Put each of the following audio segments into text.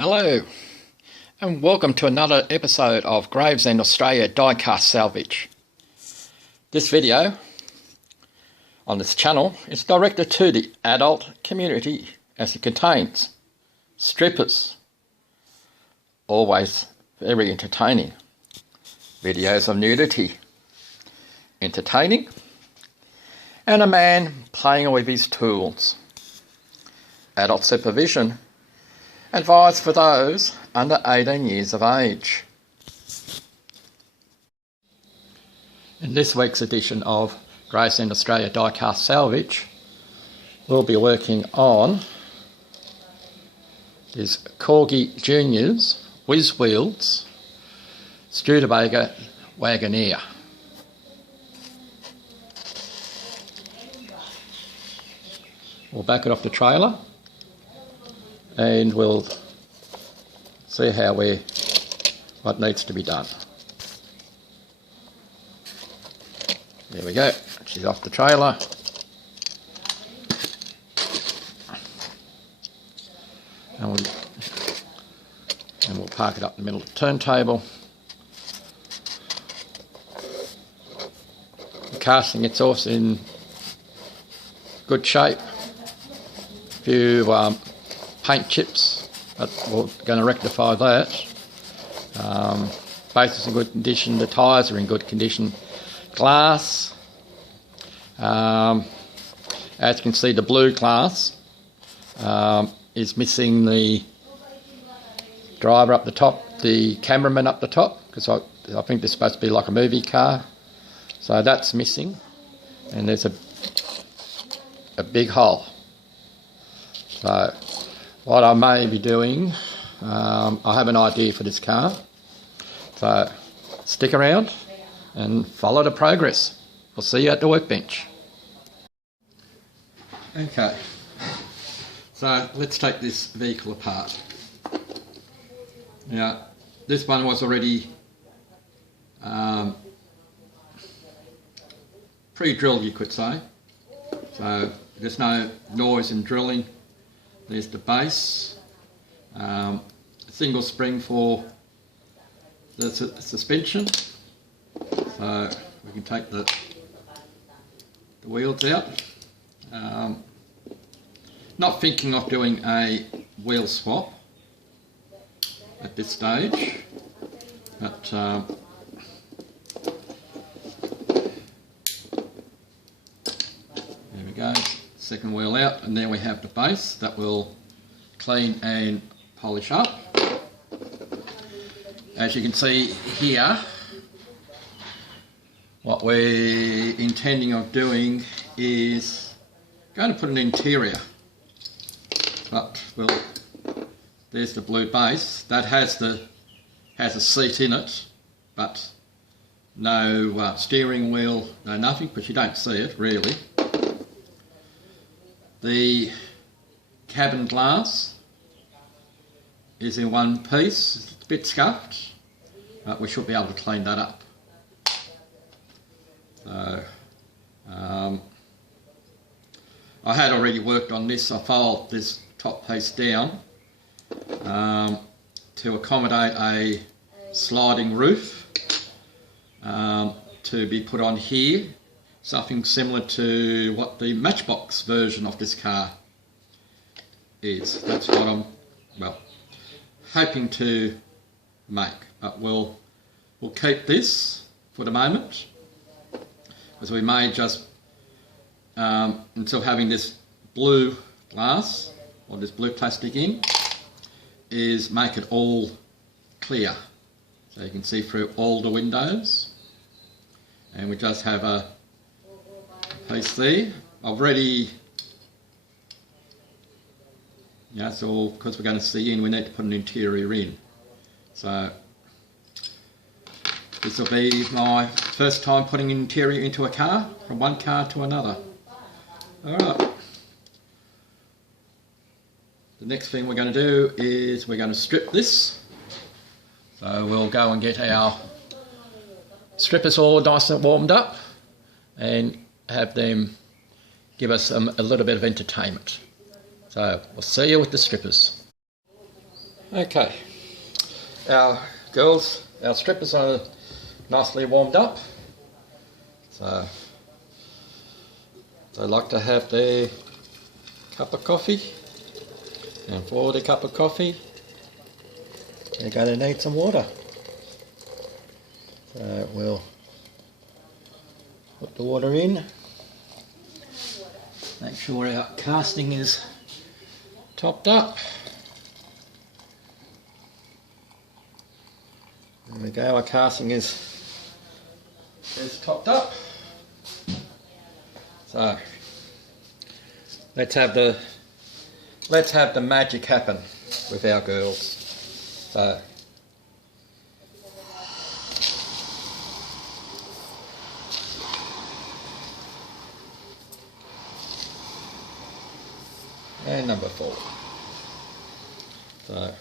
Hello and welcome to another episode of Gravesend Australia Diecast Salvage. This video on this channel is directed to the adult community as it contains strippers, always very entertaining, videos of nudity, entertaining, and a man playing with his tools. Adult supervision advised for those under 18 years of age. In this week's edition of Gravesend Australia Diecast Salvage, we'll be working on this Corgi Whizzwheels Studebaker Wagonaire. We'll back it off the trailer and we'll see what needs to be done. There we go, she's off the trailer. And we'll park it up in the middle of the turntable. The casting itself's in good shape. A few paint chips, but we're going to rectify that. Base is in good condition, the tyres are in good condition. Glass, as you can see, the blue glass is missing the driver up the top, the cameraman up the top, because I think this is supposed to be like a movie car, so that's missing, and there's a big hole. So what I may be doing, I have an idea for this car, so stick around and follow the progress. We'll see you at the workbench. Okay, so let's take this vehicle apart. Now, this one was already pre-drilled, you could say, so there's no noise in drilling. There's the base, a single spring for the suspension, so we can take the wheels out. Not thinking of doing a wheel swap at this stage, but there we go. Second wheel out, and there we have the base that will clean and polish up. As you can see here, what we're intending of doing is going to put an interior, but there's the blue base that has a seat in it, but no steering wheel, no nothing, because you don't see it really. The cabin glass is in one piece, it's a bit scuffed, but we should be able to clean that up. So, I had already worked on this. I filed this top piece down to accommodate a sliding roof to be put on here. Something similar to what the Matchbox version of this car is. That's what I'm, hoping to make. But we'll keep this for the moment, as we may just, until having this blue glass, or this blue plastic in, is make it all clear. So you can see through all the windows. And we just have a piece there. I've already, so because we're going to see in, we need to put an interior in. So this will be my first time putting an interior into a car, from one car to another. Alright. The next thing we're going to do is we're going to strip this. So we'll go and get our strippers all nice and warmed up and have them give us a little bit of entertainment. So we'll see you with the strippers. Okay, our girls, our strippers are nicely warmed up, so they like to have their cup of coffee, and for the cup of coffee they're going to need some water. So we'll put the water in, make sure our casting is topped up. There we go, our casting is topped up. So let's have the magic happen with our girls. So and number 4. So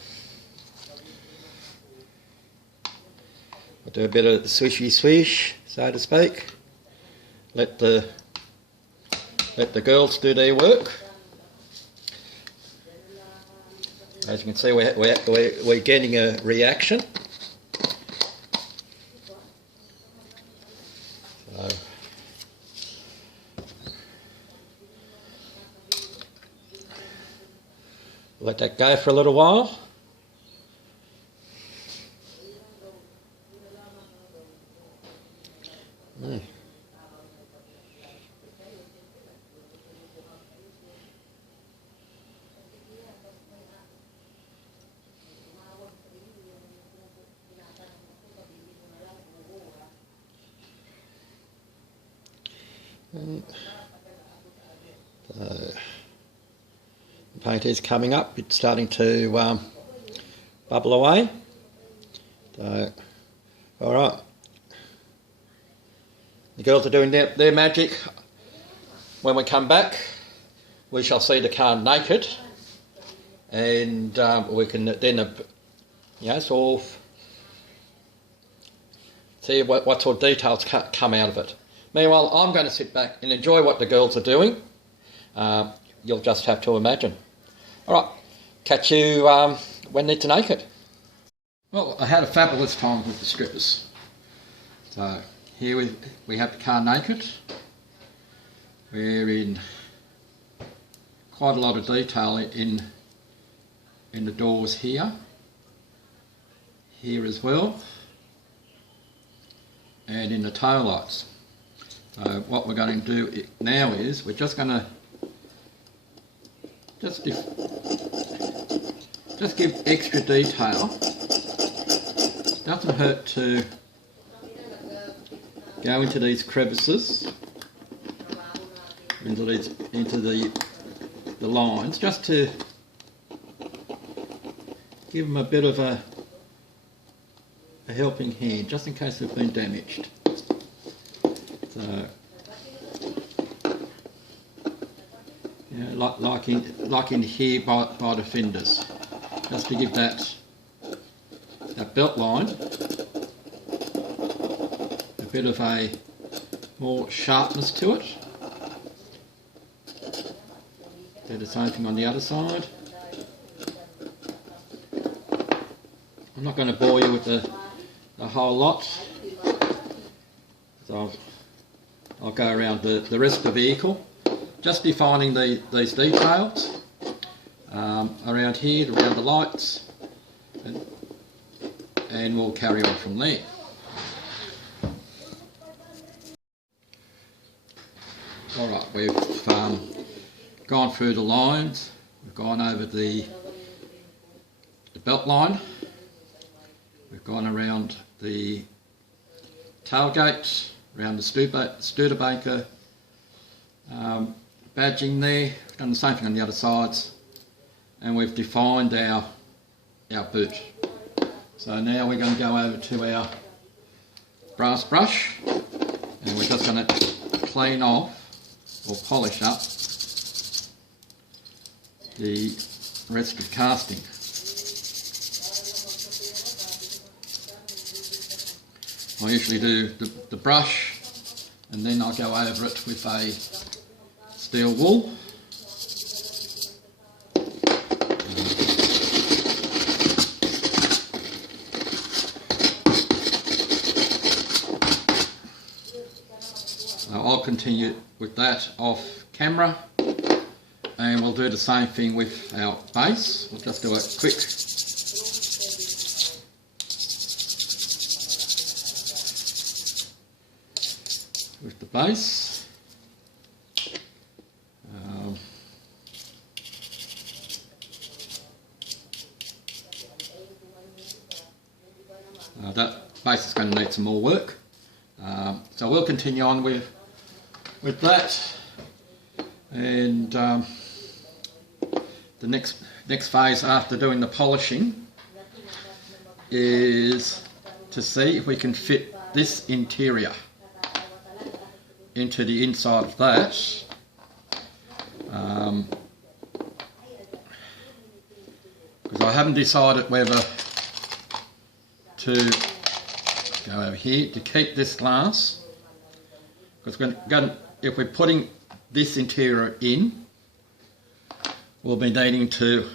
we'll do a bit of swishy swish, so to speak. Let the girls do their work. As you can see, we're getting a reaction. So let that go for a little while. The paint is coming up, it's starting to bubble away. So, alright, the girls are doing their magic. When we come back, we shall see the car naked, and we can then sort of see what sort of details come out of it. Meanwhile, I'm going to sit back and enjoy what the girls are doing. You'll just have to imagine. Alright, catch you when it's naked. Well, I had a fabulous time with the strippers. So here we have the car naked. We're in quite a lot of detail in the doors here as well, and in the tail lights. So what we're going to do now is we're just going to just give extra detail. Doesn't hurt to go into these crevices, into the lines, just to give them a bit of a helping hand, just in case they've been damaged. So, like in here by the fenders, just to give that belt line a bit of a more sharpness to it. Do the same thing on the other side. I'm not going to bore you with the whole lot, so I'll go around the rest of the vehicle, just defining these details around here, around the lights, and we'll carry on from there. Alright, we've gone through the lines, we've gone over the belt line, we've gone around the tailgate, around the Studebaker badging there, we've done the same thing on the other sides, and we've defined our boot. So now we're going to go over to our brass brush, and we're just going to clean off or polish up the rest of casting. I usually do the brush, and then I'll go over it with a steel wool. continue with that off camera, and we'll do the same thing with our base. We'll just do a quick with the base. That base is going to need some more work, so we'll continue on with that, and the next phase after doing the polishing is to see if we can fit this interior into the inside of that. Because I haven't decided whether to go over here to keep this glass, because if we're putting this interior in, we'll be needing to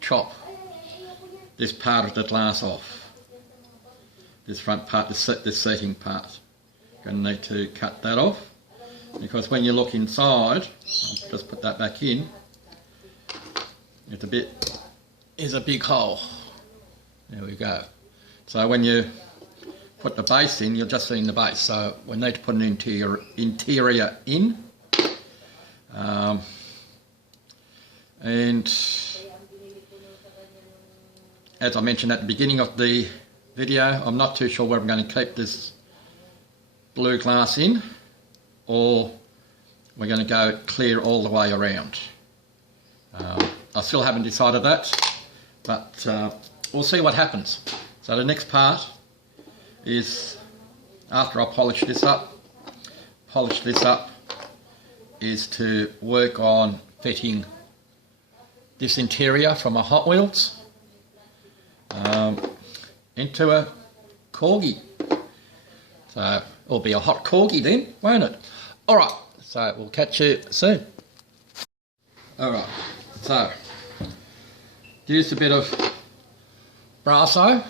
chop this part of the glass off, this front part, this seating part. Going to need to cut that off, because when you look inside, I'll just put that back in, is a big hole. There we go. So when you put the base in, you're just seeing the base. So we need to put an interior in. And as I mentioned at the beginning of the video, I'm not too sure whether I'm going to keep this blue glass in, or we're going to go clear all the way around. I still haven't decided that, but we'll see what happens. So the next part is, after I polish this up, is to work on fitting this interior from a Hot Wheels into a Corgi. So it'll be a hot Corgi then, won't it? Alright, so we'll catch you soon. Alright, so used a bit of Brasso.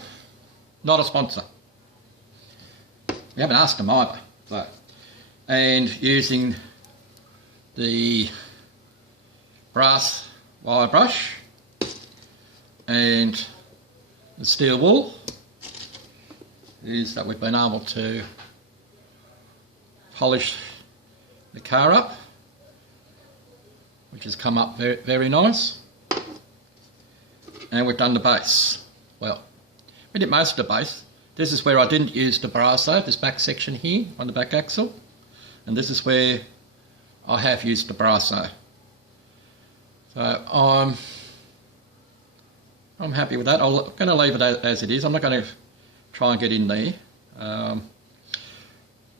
Not a sponsor. We haven't asked them either. So, and using the brass wire brush and the steel wool is that we've been able to polish the car up, which has come up very, very nice. And we've done the base. Well, we did most of the base. This is where I didn't use the Brasso, this back section here on the back axle. And this is where I have used the Brasso. So I'm happy with that. I'm going to leave it as it is. I'm not going to try and get in there.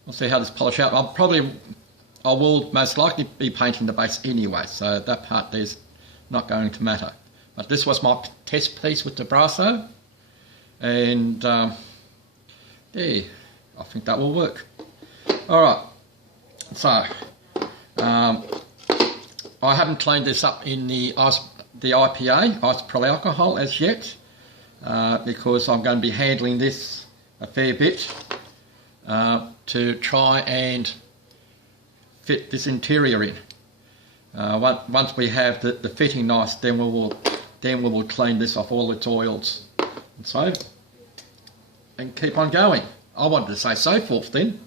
We'll see how this polish out. I will most likely be painting the base anyway, so that part there's not going to matter. But this was my test piece with the Brasso, and yeah, I think that will work. Alright, so I haven't cleaned this up in the IPA, isopropyl alcohol, as yet, because I'm going to be handling this a fair bit to try and fit this interior in. Once we have the fitting nice, then we will clean this off all its oils and so, and keep on going. I wanted to say so forth then.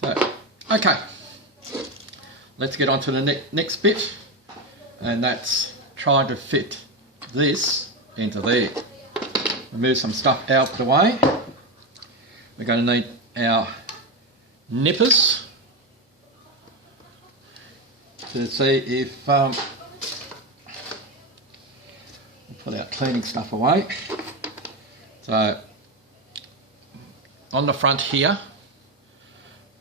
So, okay, let's get on to the next bit, and that's trying to fit this into there. Move some stuff out of the way. We're going to need our nippers to see if we'll put our cleaning stuff away. So on the front here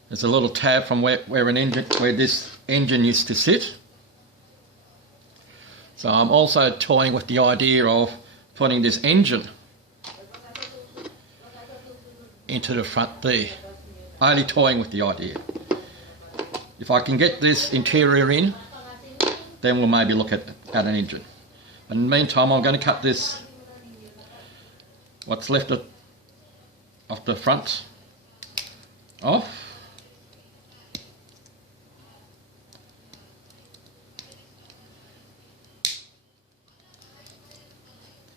there's a little tab from where this engine used to sit. So I'm also toying with the idea of putting this engine into the front there. Only toying with the idea. If I can get this interior in, then we'll maybe look at an engine. In the meantime, I'm going to cut this, what's left of the front off,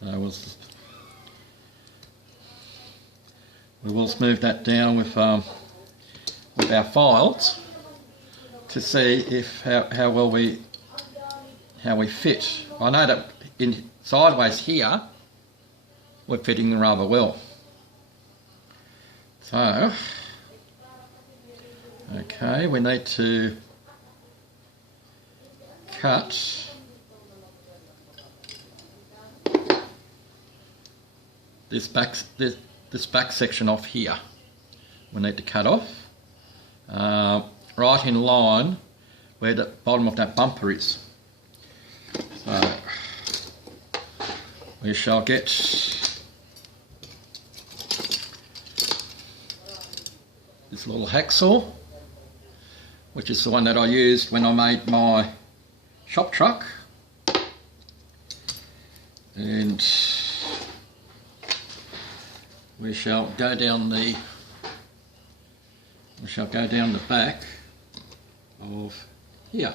We will smooth that down with our files to see if how well we fit. I know that in sideways here we're fitting rather well. So, okay, we need to cut this back section off here. We need to cut off right in line where the bottom of that bumper is. So we shall get this little hacksaw, which is the one that I used when I made my shop truck, and we shall go down the back of here.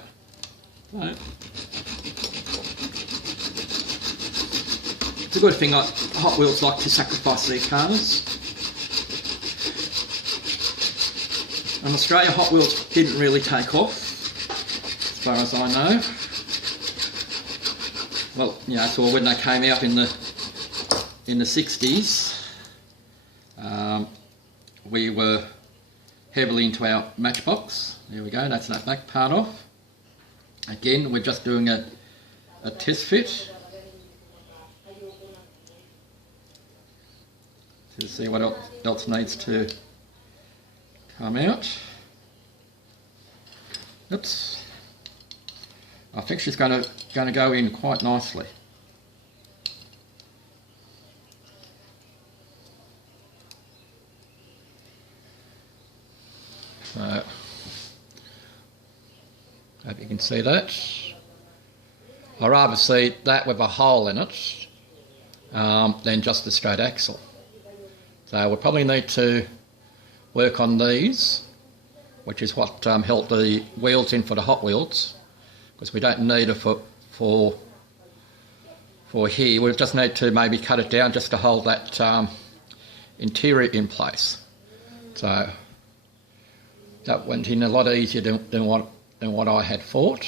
So it's a good thing Hot Wheels like to sacrifice their cars. In Australia, Hot Wheels didn't really take off, as far as I know. Well, you know, so when they came out in the 60s, we were heavily into our Matchbox. There we go, that's that back part off. Again, we're just doing a test fit to see what else needs to come out. Oops. I think she's going to go in quite nicely. So, hope you can see that. I'd rather see that with a hole in it than just a straight axle. So we'll probably need to work on these, which is what held the wheels in for the Hot Wheels, because we don't need it for here. We'll just need to maybe cut it down just to hold that interior in place. So that went in a lot easier than what I had thought.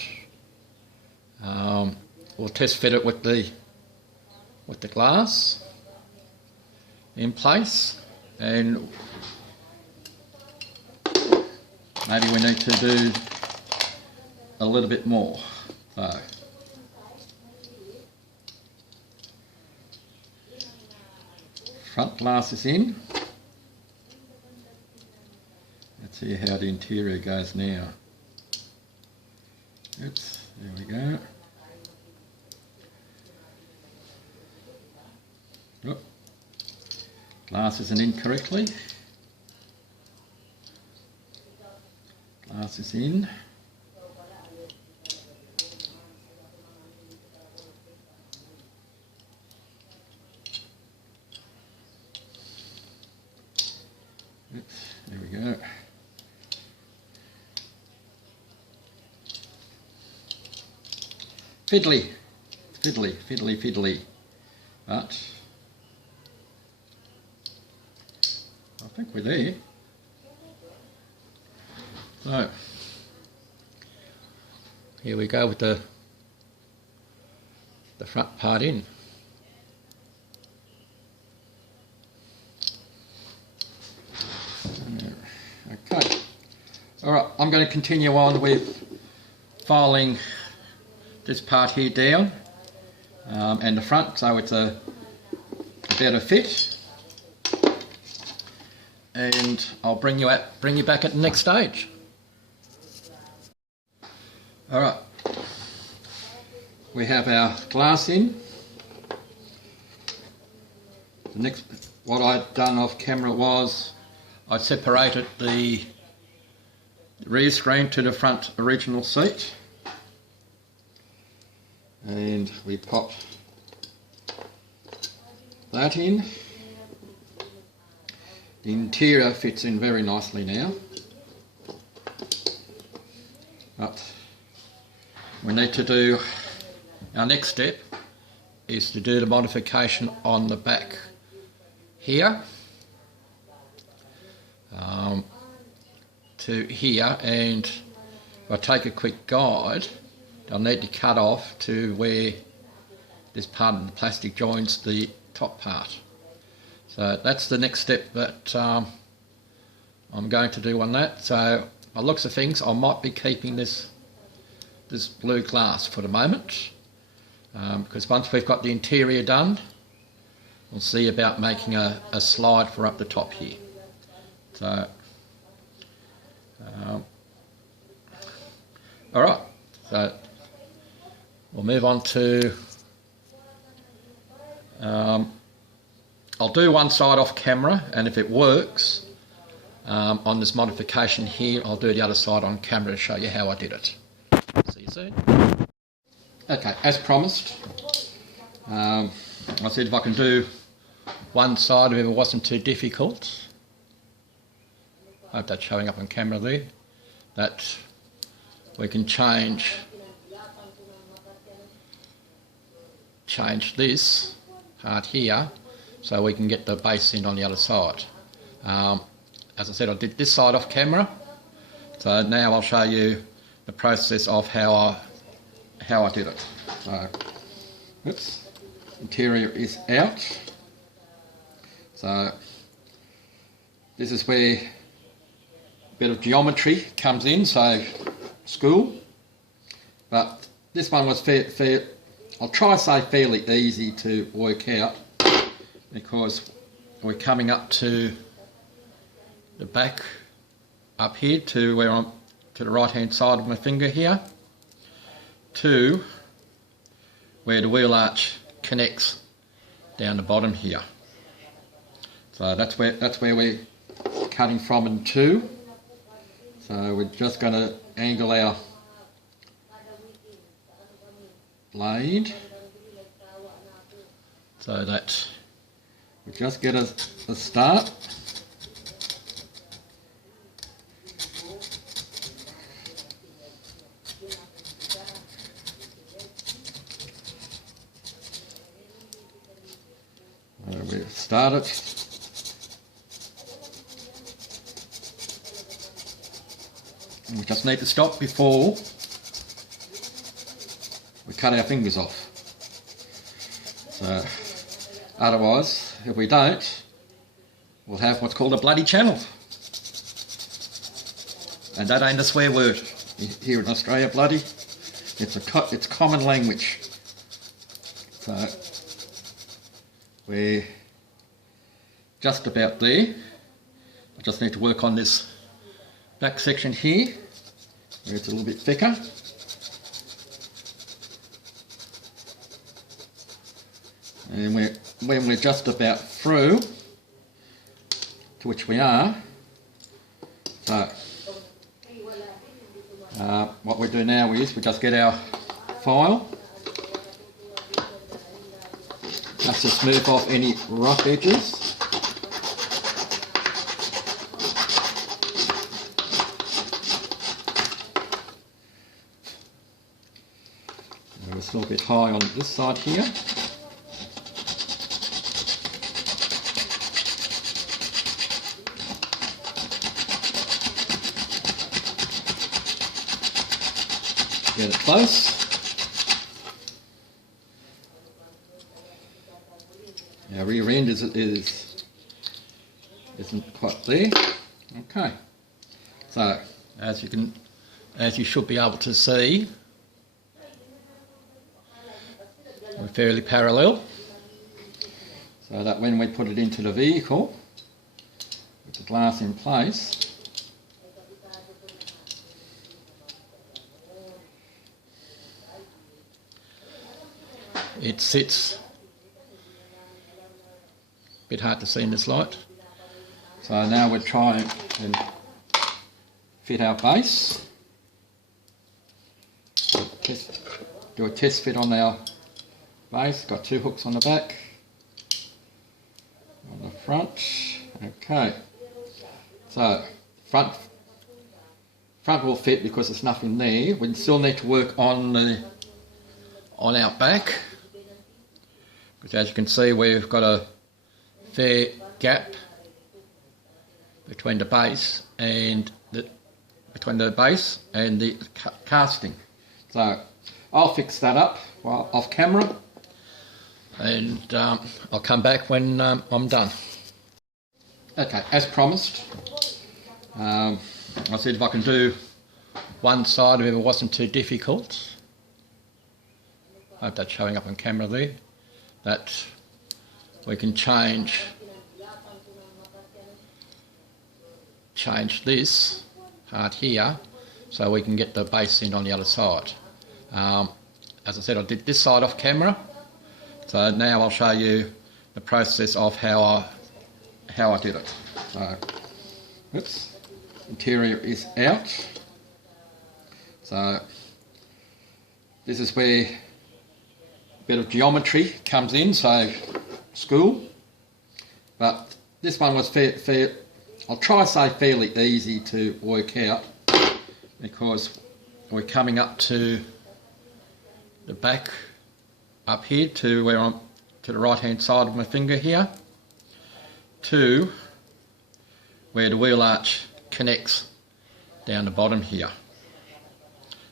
We'll test fit it with the glass in place, and maybe we need to do a little bit more. So front glass is in. Let's see how the interior goes now. Oops, there we go. Oh, glass isn't in correctly. Glass is in. Oops, there we go. Fiddly, but I think we're there. So here we go with the front part in. Okay, alright, I'm going to continue on with filing this part here down and the front, so it's a better fit, and I'll bring you back at the next stage. Alright, we have our glass in. The next, what I'd done off camera was I separated the rear screen to the front original seat, and we pop that in. The interior fits in very nicely now, but we need to do our next step, is to do the modification on the back here to here, and if I take a quick guide, I'll need to cut off to where this part of the plastic joins the top part. So that's the next step that I'm going to do on that. So by the looks of things, I might be keeping this blue glass for the moment, because once we've got the interior done, we'll see about making a slide for up the top here. So alright, so we'll move on to I'll do one side off camera, and if it works on this modification here, I'll do the other side on camera to show you how I did it. See you soon. Okay, as promised, I said if I can do one side if it wasn't too difficult. I hope that's showing up on camera there. That we can change this part here so we can get the base in on the other side. As I said, I did this side off camera, so now I'll show you the process of how I did it. So, oops, interior is out. So this is where a bit of geometry comes in, so school. But this one was I'll try to say fairly easy to work out, because we're coming up to the back up here to where I'm to the right hand side of my finger here, to where the wheel arch connects down the bottom here. So that's where we're cutting from and to. So we're just going to angle our blade so that we just get a start. We've started. We just need to stop before we cut our fingers off. So otherwise, if we don't, we'll have what's called a bloody channel. And that ain't a swear word here in Australia, bloody. It's common language. So we're just about there. I just need to work on this back section here, where it's a little bit thicker. And when we're just about through, to which we are, so what we do now is we just get our file, just to smooth off any rough edges. We're still a bit high on this side here. Get it close. Our rear end isn't quite there. Okay. So as you should be able to see, we're fairly parallel. So that when we put it into the vehicle with the glass in place, it sits a bit hard to see in this light. So now we're trying to fit our base. Do a test fit on our base. Got two hooks on the back, on the front. Okay. So front will fit because there's nothing there. We still need to work on our back. because as you can see we've got a fair gap between the base and the casting. So I'll fix that up while off camera, and I'll come back when I'm done. Okay, as promised, I said if I can do one side if it wasn't too difficult. I hope that's showing up on camera there. That we can change this part here so we can get the base in on the other side. As I said, I did this side off camera, so now I'll show you the process of how I did it. So this interior is out, so this is where a bit of geometry comes in, so school, but this one was I'll try to say fairly easy to work out, because we're coming up to the back up here to where I'm to the right hand side of my finger here, to where the wheel arch connects down the bottom here.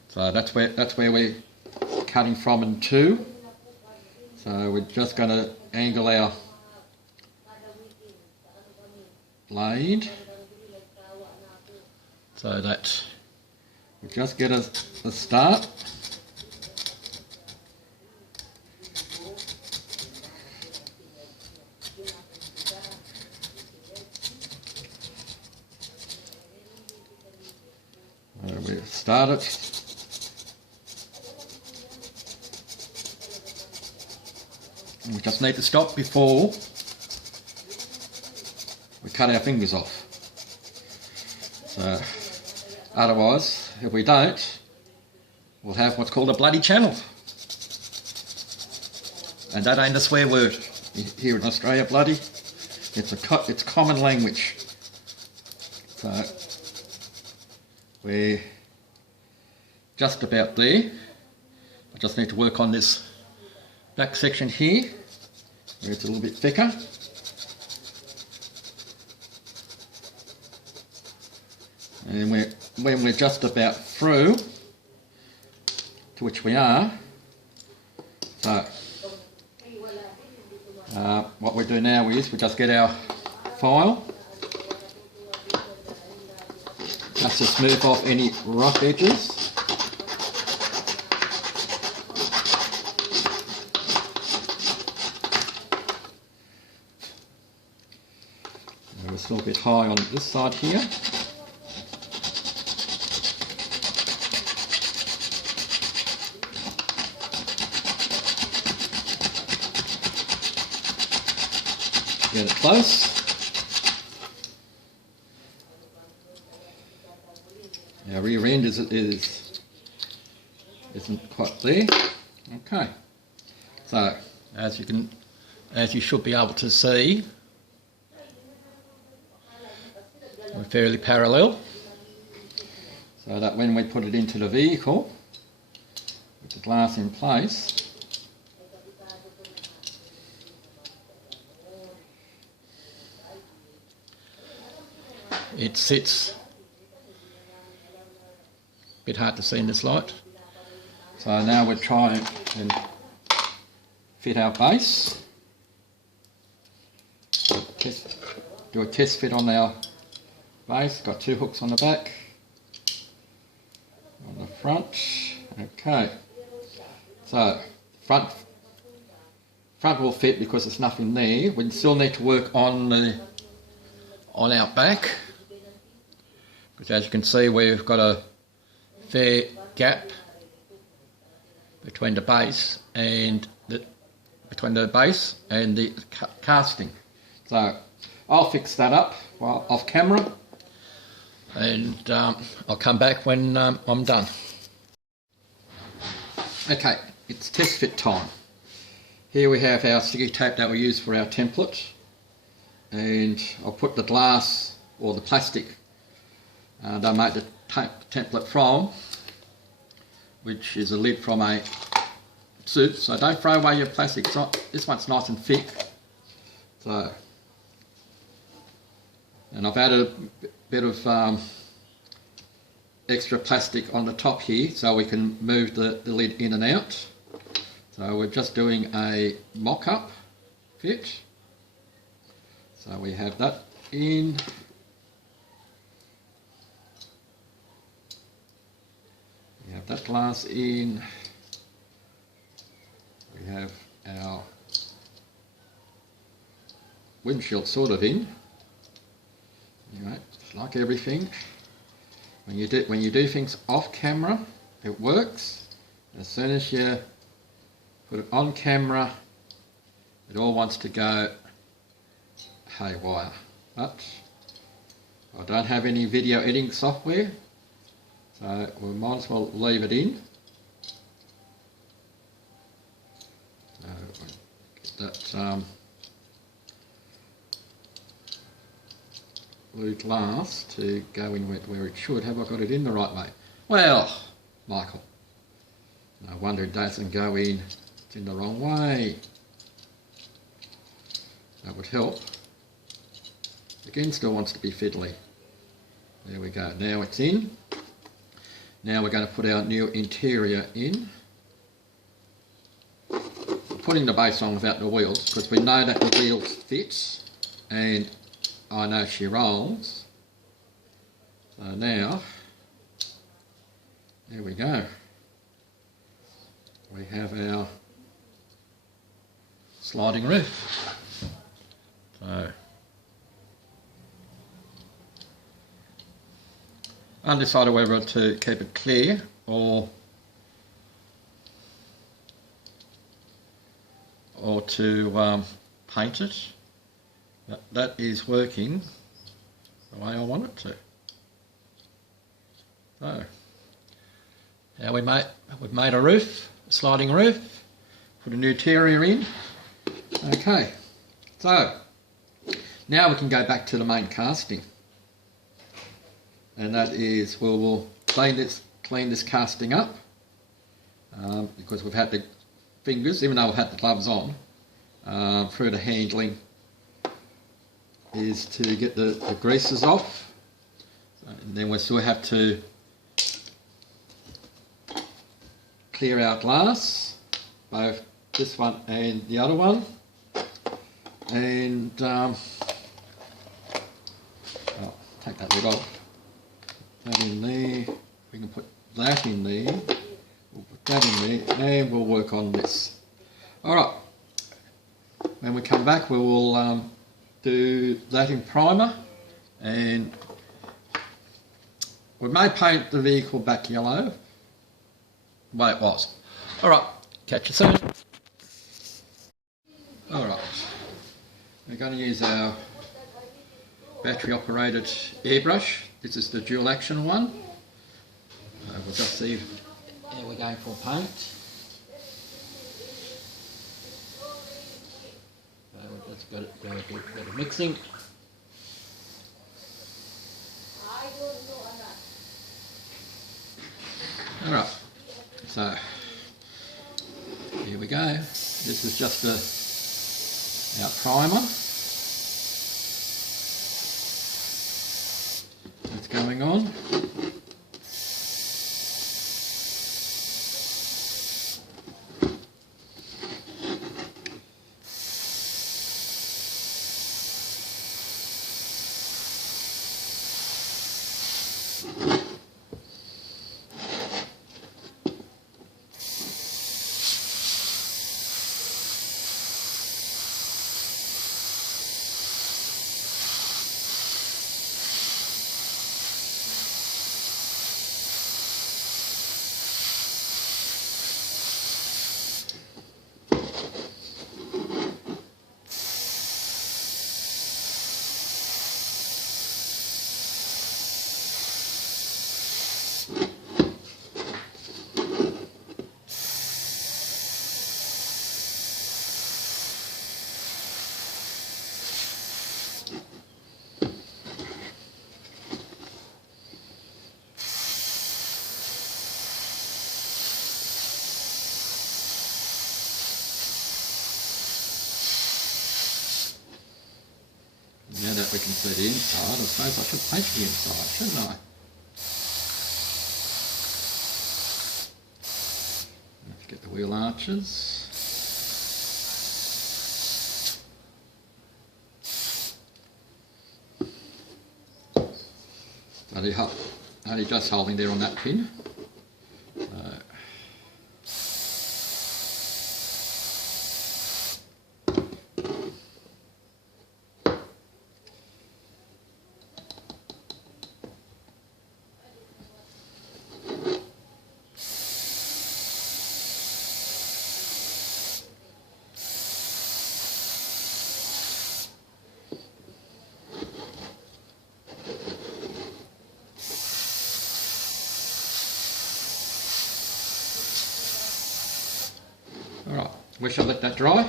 So that's where we're cutting from and to. So we're just going to angle our blade so that we just get a start. We've started. And we just need to stop before we cut our fingers off. So otherwise, if we don't, we'll have what's called a bloody channel. And that ain't a swear word here in Australia, bloody. It's common language. So we're just about there. I just need to work on this back section here, where it's a little bit thicker. And when we're just about through, to which we are, so what we do now is we just get our file, just to smooth off any rough edges. We're still a bit high on this side here. Get it close. Our rear end isn't quite there. Okay. So as you should be able to see, we're fairly parallel. So that when we put it into the vehicle with the glass in place, it sits a bit hard to see in this light. So now we're trying and fit our base. Do a test fit on our base. Got two hooks on the back, on the front. Okay. So front will fit because there's nothing there. We still need to work on our back, because as you can see we've got a fair gap between the base and the casting. So I'll fix that up while off camera, and I'll come back when I'm done. Okay, it's test fit time. Here we have our sticky tape that we use for our template, and I'll put the glass or the plastic that I made the template from, which is a lid from a suits, so don't throw away your plastic. This one's nice and thick. So, and I've added a bit of extra plastic on the top here so we can move the lid in and out. So we're just doing a mock-up fit. So we have that in. We have that glass in. We have our windshield sort of in. Anyway, like everything, when you do things off camera, it works. As soon as you put it on camera, it all wants to go haywire. But I don't have any video editing software, so we might as well leave it in. Get that blue glass to go in where it should. Have I got it in the right way? Well, Michael, no wonder it doesn't go in. It's in the wrong way. That would help. Again, still wants to be fiddly. There we go. Now it's in. Now we're going to put our new interior in. Putting the base on without the wheels because we know that the wheels fit and I know she rolls. So now, there we go. We have our sliding roof. So, undecided whether to keep it clear or to paint it. That is working the way I want it to. So now we've made a roof, a sliding roof, put a new interior in. Okay, so now we can go back to the main casting, and that is we'll clean this casting up because we've had the fingers, even though we've had the gloves on, through the handling is to get the greases off, and then we still have to clear our glass, both this one and the other one, and I'll take that lid off, that in there, we can put that in there, we'll put that in there, and we'll work on this. Alright, when we come back we will do that in primer, and we may paint the vehicle back yellow the way it was. Alright, catch you soon. Alright, we're going to use our battery operated airbrush. This is the dual action one. We'll just see how we're going for paint. Let's go to mixing. Alright, so here we go. This is just our primer that's going on. Now that we can see the inside, I suppose I should paint the inside, shouldn't I? Let's get the wheel arches. Only just holding there on that pin. Alright, we shall let that dry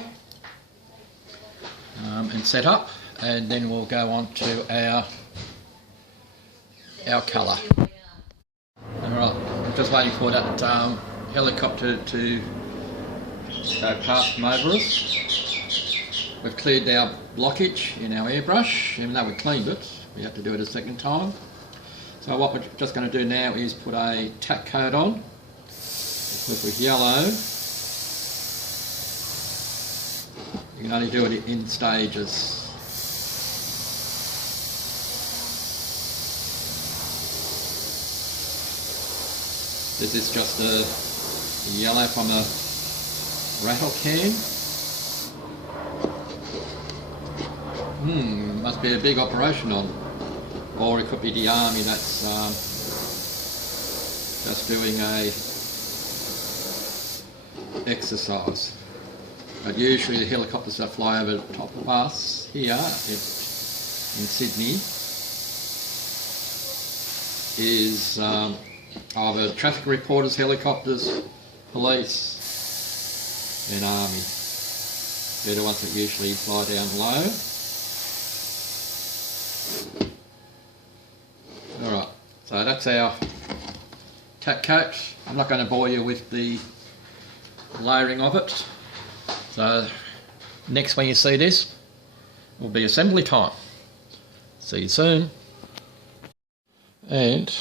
and set up, and then we'll go on to our colour. Alright, I'm just waiting for that helicopter to go past from over us. We've cleared our blockage in our airbrush. Even though we cleaned it, we have to do it a second time. So what we're just going to do now is put a tack coat on. We'll put yellow. You can only do it in stages. This is just a yellow from a rattle can. Must be a big operation on. Or it could be the army that's just doing a exercise. But usually the helicopters that fly over the top of us here in Sydney is either traffic reporters, helicopters, police and army. They're the ones that usually fly down low. Alright, so that's our tack coat. I'm not going to bore you with the layering of it. So next when you see this will be assembly time. See you soon. And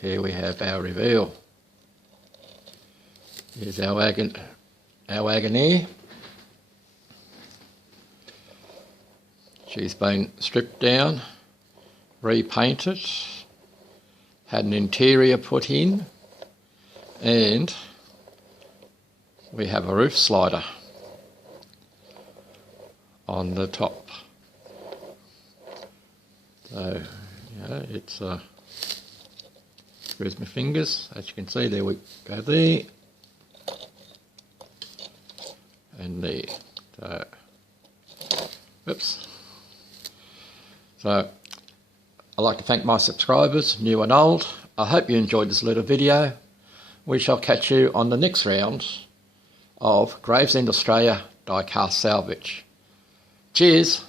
here we have our reveal. Here's our Wagonaire. She's been stripped down, repainted, had an interior put in, and we have a roof slider on the top. So, you know, it's where's my fingers? As you can see, there we go there and there. So, oops. So, I'd like to thank my subscribers, new and old. I hope you enjoyed this little video. We shall catch you on the next round of Gravesend Australia Diecast Salvage. Cheers!